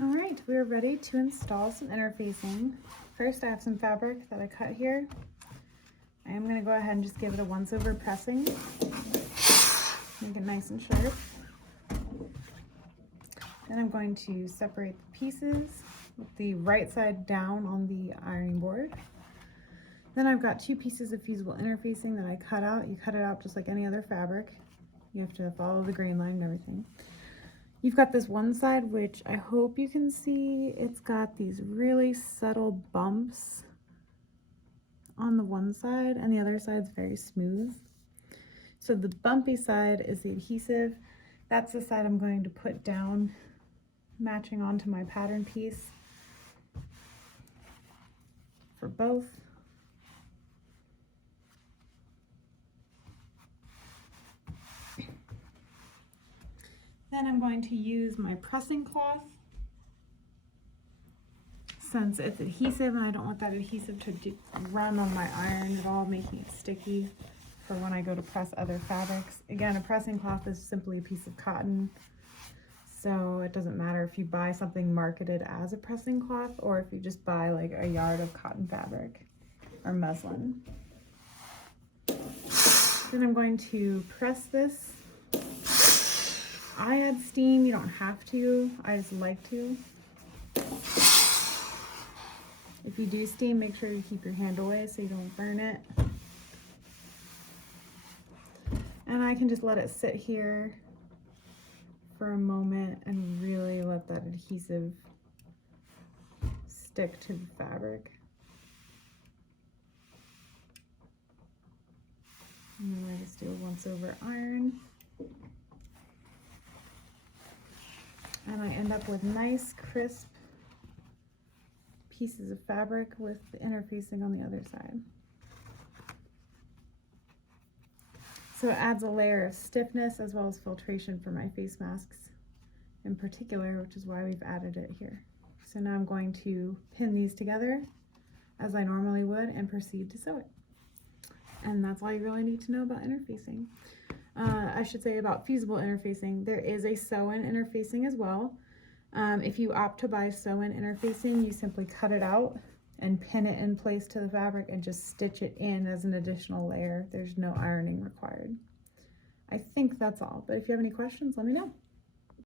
All right, we're ready to install some interfacing. First, I have some fabric that I cut here. I am going to go ahead and just give it a once-over pressing. Make it nice and sharp. Then I'm going to separate the pieces with the right side down on the ironing board. Then I've got 2 pieces of fusible interfacing that I cut out. You cut it out just like any other fabric. You have to follow the grain line and everything. You've got this one side, which I hope you can see. It's got these really subtle bumps on the one side, and the other side's very smooth. So the bumpy side is the adhesive. That's the side I'm going to put down, matching onto my pattern piece for both. Then I'm going to use my pressing cloth. Since it's adhesive and I don't want that adhesive to run on my iron at all, making it sticky for when I go to press other fabrics. Again, a pressing cloth is simply a piece of cotton, so it doesn't matter if you buy something marketed as a pressing cloth or if you just buy like a yard of cotton fabric or muslin. Then I'm going to press this. I add steam, you don't have to, I just like to. If you do steam, make sure you keep your hand away so you don't burn it. And I can just let it sit here for a moment and really let that adhesive stick to the fabric. And then I just do a once over iron. And I end up with nice, crisp pieces of fabric with the interfacing on the other side. So it adds a layer of stiffness as well as filtration for my face masks in particular, which is why we've added it here. So now I'm going to pin these together as I normally would and proceed to sew it. And that's all you really need to know about interfacing. I should say about fusible interfacing, there is a sew-in interfacing as well. If you opt to buy sew-in interfacing, you simply cut it out and pin it in place to the fabric and just stitch it in as an additional layer. There's no ironing required. I think that's all, but if you have any questions, let me know.